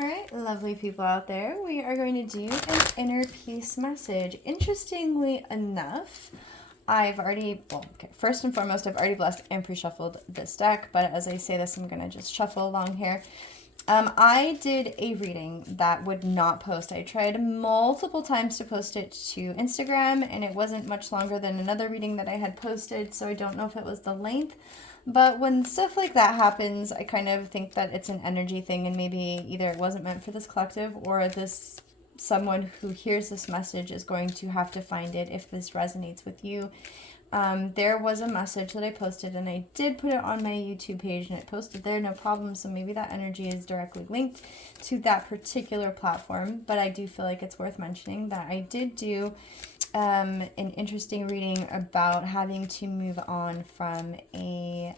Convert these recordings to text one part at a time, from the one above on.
All right, lovely people out there, we are going to do an inner peace message. Interestingly enough, first and foremost, I've already blessed and pre-shuffled this deck, but as I say this, I'm going to just shuffle along here. I did a reading that would not post. I tried multiple times to post it to Instagram, and it wasn't much longer than another reading that I had posted, so I don't know if it was the length. But when stuff like that happens, I kind of think that it's an energy thing, and maybe either it wasn't meant for this collective, or this someone who hears this message is going to have to find it if this resonates with you. There was a message that I posted, and I did put it on my YouTube page, and it posted there, no problem. So maybe that energy is directly linked to that particular platform. But I do feel like it's worth mentioning that I did do an interesting reading about having to move on from a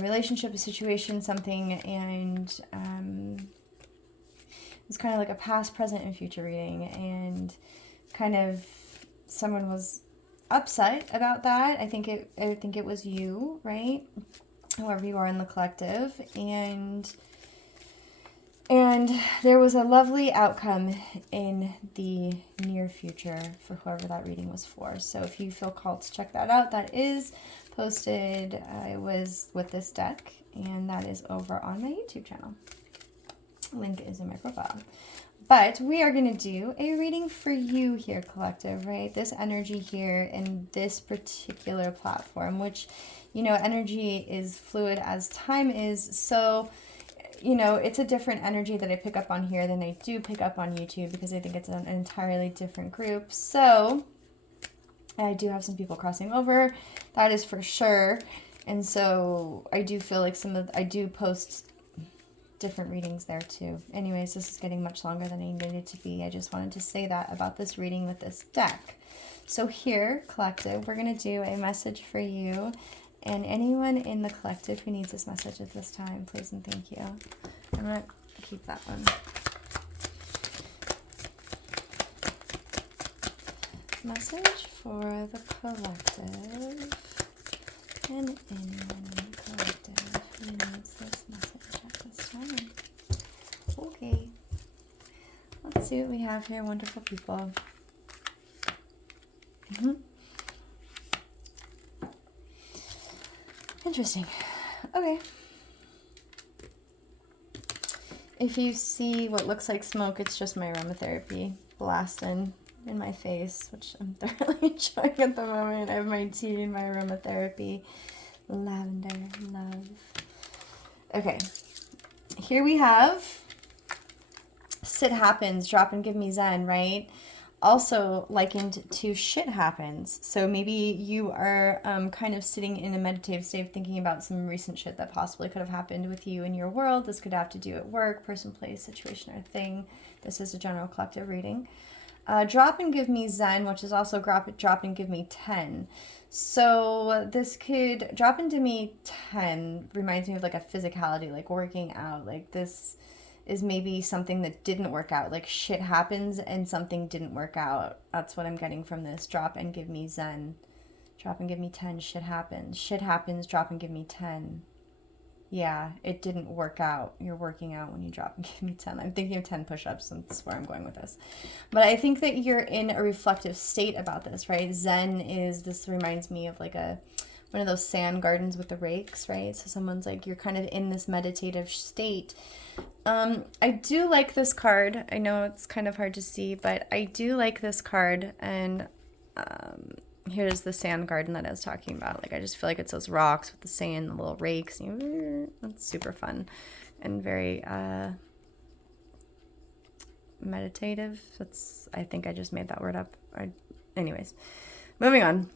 relationship, a situation, something, and it was kind of like a past, present, and future reading, and kind of someone was upset about that. I think it was you, right? Whoever you are in the collective, and there was a lovely outcome in the near future for whoever that reading was for. So if you feel called to check that out, that is posted. It was with this deck, and that is over on my YouTube channel. Link is in my profile. But we are going to do a reading for you here, collective, right? This energy here in this particular platform, which, energy is fluid as time is. So, it's a different energy that I pick up on here than I do pick up on YouTube, because I think it's an entirely different group. So I do have some people crossing over, that is for sure. And so I do feel like I do post different readings there too. Anyways, this is getting much longer than I needed it to be. I just wanted to say that about this reading with this deck. So here, collective, we're going to do a message for you and anyone in the collective who needs this message at this time. Please and thank you. I'm going to keep that one. Message for the collective and anyone in the collective who needs this message at this time. Okay. Let's see what we have here, wonderful people. Interesting. Okay. If you see what looks like smoke, it's just my aromatherapy blasting in my face, which I'm thoroughly enjoying at the moment. I have my tea and my aromatherapy. Lavender, love. Okay. Here we have sit happens, drop and give me zen, right? Also likened to shit happens. So maybe you are kind of sitting in a meditative state thinking about some recent shit that possibly could have happened with you in your world. This could have to do at work, person, place, situation, or thing. This is a general collective reading. Drop and give me zen, which is also drop and give me 10. So this could drop into me 10 reminds me of like a physicality, like working out. Like this is maybe something that didn't work out, like shit happens and something didn't work out. That's what I'm getting from this. Drop and give me zen. Drop and give me 10. Shit happens. Shit happens. Drop and give me 10. Yeah, it didn't work out. You're working out when you drop and give me 10. I'm thinking of 10 push-ups. That's where I'm going with this. But I think that you're in a reflective state about this, right? Zen this reminds me of like one of those sand gardens with the rakes, right? So someone's like, you're kind of in this meditative state. I do like this card. I know it's kind of hard to see, but I do like this card. And here's the sand garden that I was talking about. Like, I just feel like it's those rocks with the sand, the little rakes. That's super fun and very meditative. I think I just made that word up. Anyways, moving on.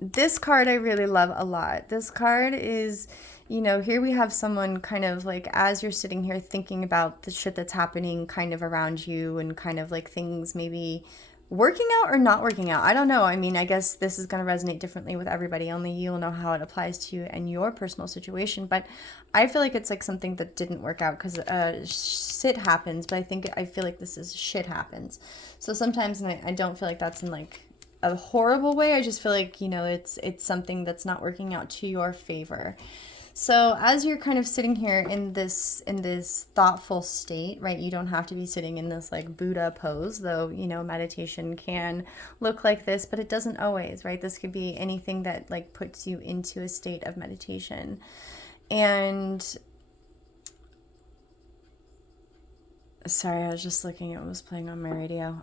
This card I really love a lot. This card is, here we have someone kind of like, as you're sitting here thinking about the shit that's happening kind of around you and kind of like things maybe working out or not working out. I don't know. I mean, I guess this is going to resonate differently with everybody. Only you'll know how it applies to you and your personal situation. But I feel like it's like something that didn't work out because shit happens. But I feel like this is shit happens. So sometimes, and I don't feel like that's in like a horrible way. I just feel like, it's something that's not working out to your favor. So as you're kind of sitting here in this thoughtful state, right? You don't have to be sitting in this like Buddha pose, though, you know, meditation can look like this, but it doesn't always, right? This could be anything that like puts you into a state of meditation. And sorry, I was just looking at what was playing on my radio.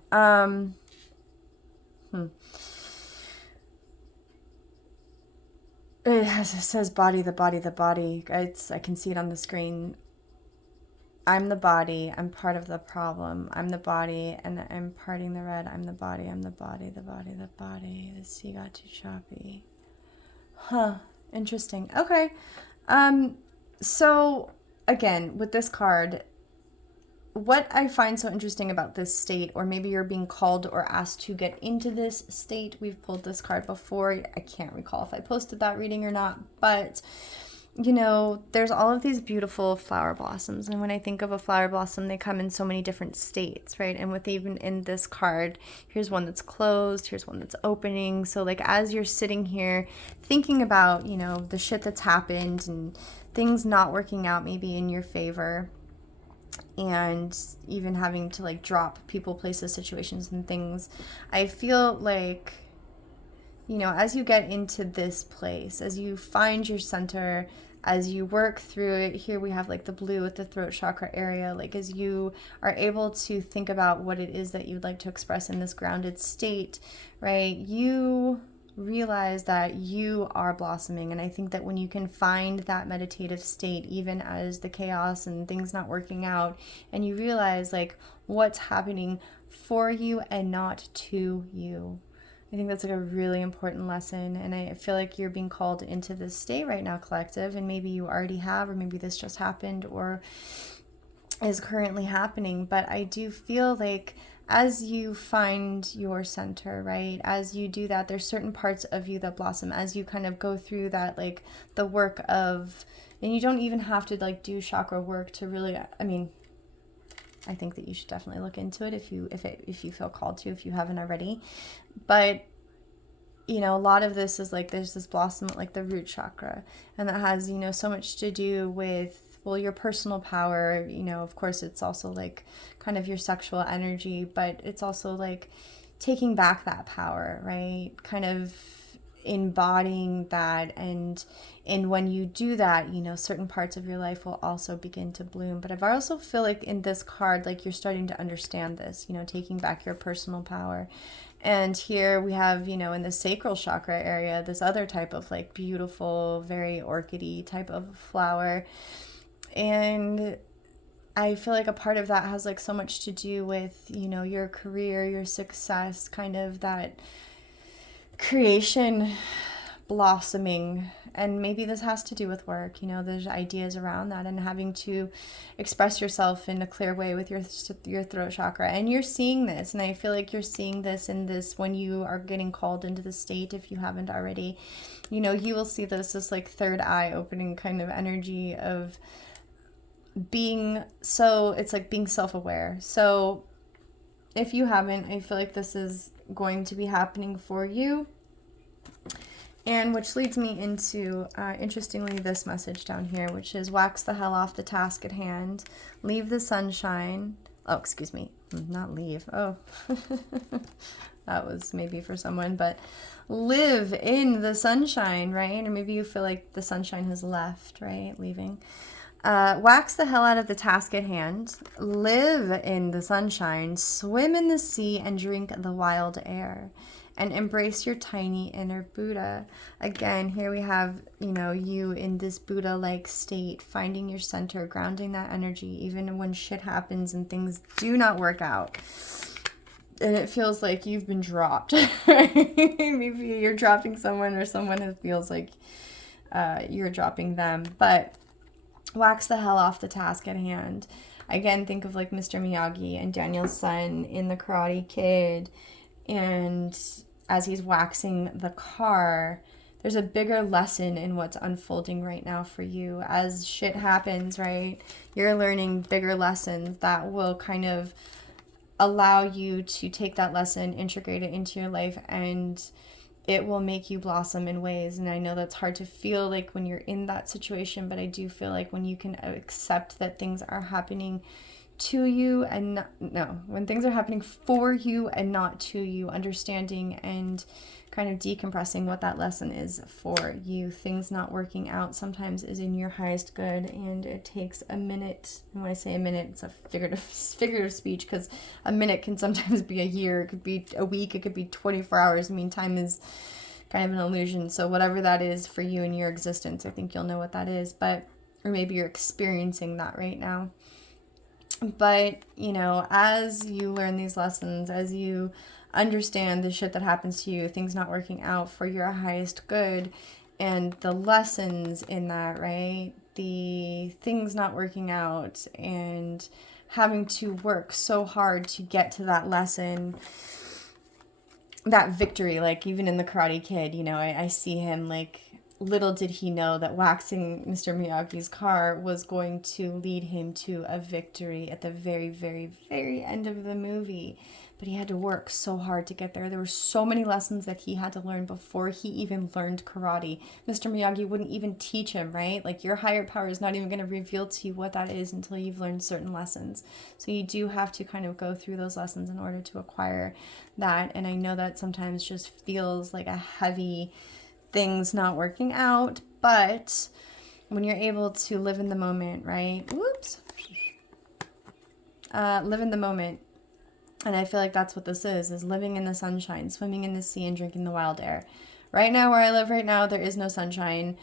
It says body, the body, the body. I can see it on the screen. I'm the body. I'm part of the problem. I'm the body, and I'm parting the red. I'm the body. I'm the body, the body, the body. The sea got too choppy. Huh. Interesting. Okay. So again, with this card, what I find so interesting about this state, or maybe you're being called or asked to get into this state. We've pulled this card before. I can't recall if I posted that reading or not, but you know, there's all of these beautiful flower blossoms. And when I think of a flower blossom, they come in so many different states, right? And with even in this card, here's one that's closed, here's one that's opening. So like as you're sitting here thinking about, you know, the shit that's happened and things not working out maybe in your favor, and even having to like drop people, places, situations, and things, I feel like, you know, as you get into this place, as you find your center, as you work through it, here we have like the blue at the throat chakra area, like as you are able to think about what it is that you'd like to express in this grounded state, right, you realize that you are blossoming. And I think that when you can find that meditative state, even as the chaos and things not working out, and you realize like what's happening for you and not to you, I think that's like a really important lesson. And I feel like you're being called into this state right now, collective, and maybe you already have, or maybe this just happened or is currently happening. But I do feel like as you find your center, right, as you do that, there's certain parts of you that blossom as you kind of go through that, like the work of, and you don't even have to like do chakra work to really, I mean, I think that you should definitely look into it if you feel called to, if you haven't already. But you know, a lot of this is like there's this blossom at like the root chakra, and that has, you know, so much to do with, well, your personal power. You know, of course it's also like kind of your sexual energy, but it's also like taking back that power, right? Kind of embodying that. And when you do that, you know, certain parts of your life will also begin to bloom. But I also feel like in this card, like you're starting to understand this, you know, taking back your personal power. And here we have, you know, in the sacral chakra area, this other type of like beautiful, very orchidy type of flower. And I feel like a part of that has like so much to do with, you know, your career, your success, kind of that creation blossoming. And maybe this has to do with work, you know, there's ideas around that, and having to express yourself in a clear way with your throat chakra. And you're seeing this, and I feel like you're seeing this in this when you are getting called into the state. If you haven't already, you know, you will see this like third eye opening kind of energy of being, so it's like being self-aware. So if you haven't, I feel like this is going to be happening for you. And which leads me into, interestingly, this message down here, which is wax the hell off the task at hand, leave the sunshine. Oh, excuse me, not leave. Oh, that was maybe for someone, but live in the sunshine, right? Or maybe you feel like the sunshine has left, right? Leaving. Wax the hell out of the task at hand, live in the sunshine, swim in the sea, and drink the wild air. And embrace your tiny inner Buddha. Again, here we have, you know, you in this Buddha-like state, finding your center, grounding that energy, even when shit happens and things do not work out. And it feels like you've been dropped. Maybe you're dropping someone, or someone feels like you're dropping them. But wax the hell off the task at hand. Again, think of like Mr. Miyagi and Daniel's son in The Karate Kid. And as he's waxing the car, there's a bigger lesson in what's unfolding right now for you. As shit happens, right, you're learning bigger lessons that will kind of allow you to take that lesson, integrate it into your life, and it will make you blossom in ways. And I know that's hard to feel like when you're in that situation, but I do feel like when you can accept that things are happening to you and not, no, when things are happening for you and not to you, understanding and kind of decompressing what that lesson is for you. Things not working out sometimes is in your highest good, and it takes a minute. And when I say a minute, it's a figurative speech, because a minute can sometimes be a year, it could be a week, it could be 24 hours. I mean, time is kind of an illusion. So whatever that is for you in your existence, I think you'll know what that is. But, or maybe you're experiencing that right now. But, you know, as you learn these lessons, as you understand the shit that happens to you, things not working out for your highest good, and the lessons in that, right? The things not working out and having to work so hard to get to that lesson, that victory. Like even in the Karate Kid, you know, I see him like, little did he know that waxing Mr. Miyagi's car was going to lead him to a victory at the very, very, very end of the movie. But he had to work so hard to get there. There were so many lessons that he had to learn before he even learned karate. Mr. Miyagi wouldn't even teach him, right? Like your higher power is not even going to reveal to you what that is until you've learned certain lessons. So you do have to kind of go through those lessons in order to acquire that. And I know that sometimes just feels like a heavy things not working out, but when you're able to live in the moment, right? Live in the moment. And I feel like that's what this is living in the sunshine, swimming in the sea, and drinking the wild air. Right now, where I live right now, there is no sunshine.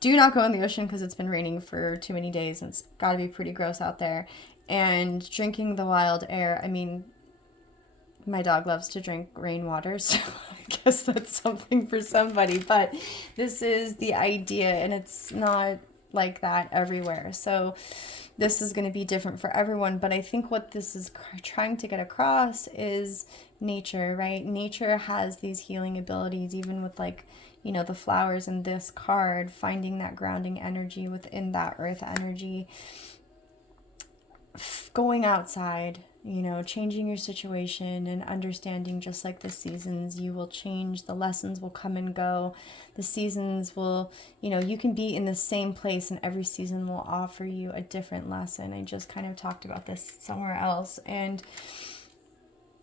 Do not go in the ocean because it's been raining for too many days and it's got to be pretty gross out there. And drinking the wild air, I mean, my dog loves to drink rainwater, so I guess that's something for somebody. But this is the idea, and it's not like that everywhere. So this is going to be different for everyone. But I think what this is trying to get across is nature, right? Nature has these healing abilities, even with like, you know, the flowers in this card, finding that grounding energy within that earth energy, going outside, you know, changing your situation and understanding, just like the seasons, you will change, the lessons will come and go, the seasons will, you know, you can be in the same place and every season will offer you a different lesson. I just kind of talked about this somewhere else, and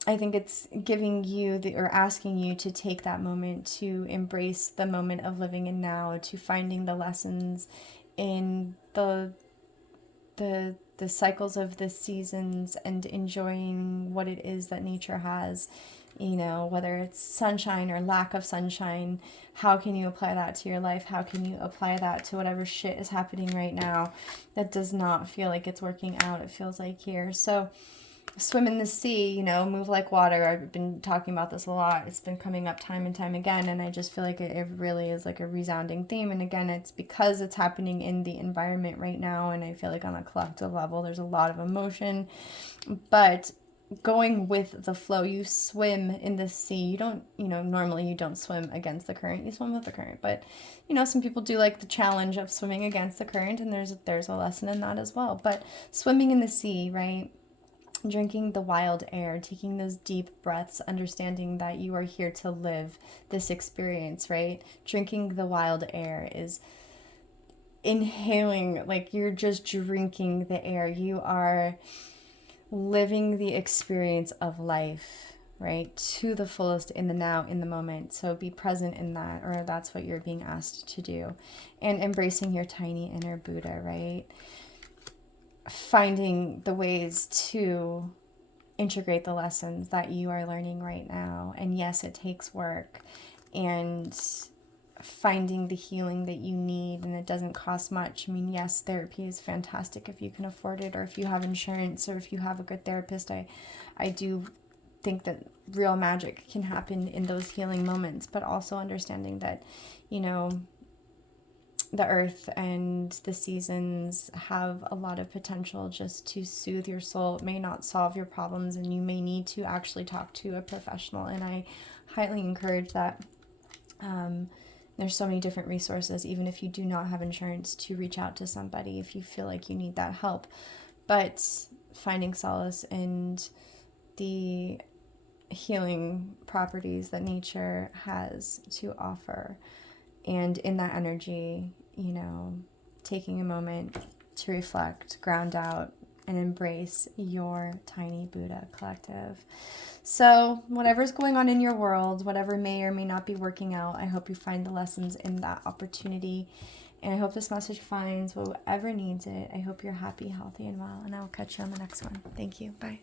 I think it's giving you or asking you to take that moment to embrace the moment of living in now, to finding the lessons in the cycles of the seasons and enjoying what it is that nature has, you know, whether it's sunshine or lack of sunshine. How can you apply that to your life? How can you apply that to whatever shit is happening right now that does not feel like it's working out? It feels like here. So swim in the sea, you know, move like water. I've been talking about this a lot. It's been coming up time and time again, and I just feel like it really is like a resounding theme. And again, it's because it's happening in the environment right now, and I feel like on a collective level there's a lot of emotion. But going with the flow, you swim in the sea. You don't, you know, normally you don't swim against the current, you swim with the current. But, you know, some people do like the challenge of swimming against the current, and there's a lesson in that as well. But swimming in the sea, right? Drinking the wild air, taking those deep breaths, understanding that you are here to live this experience, right? Drinking the wild air is inhaling, like you're just drinking the air. You are living the experience of life, right? To the fullest in the now, in the moment. So be present in that, or that's what you're being asked to do. And embracing your tiny inner Buddha, right? Finding the ways to integrate the lessons that you are learning right now. And yes, it takes work, and finding the healing that you need, and it doesn't cost much. I mean, yes, therapy is fantastic if you can afford it, or if you have insurance, or if you have a good therapist. I do think that real magic can happen in those healing moments, but also understanding that, you know, the earth and the seasons have a lot of potential just to soothe your soul. It may not solve your problems, and you may need to actually talk to a professional, and I highly encourage that. There's so many different resources, even if you do not have insurance, to reach out to somebody if you feel like you need that help. But finding solace in the healing properties that nature has to offer. And in that energy, you know, taking a moment to reflect, ground out, and embrace your tiny Buddha collective. So whatever's going on in your world, whatever may or may not be working out, I hope you find the lessons in that opportunity. And I hope this message finds whoever needs it. I hope you're happy, healthy, and well. And I will catch you on the next one. Thank you. Bye.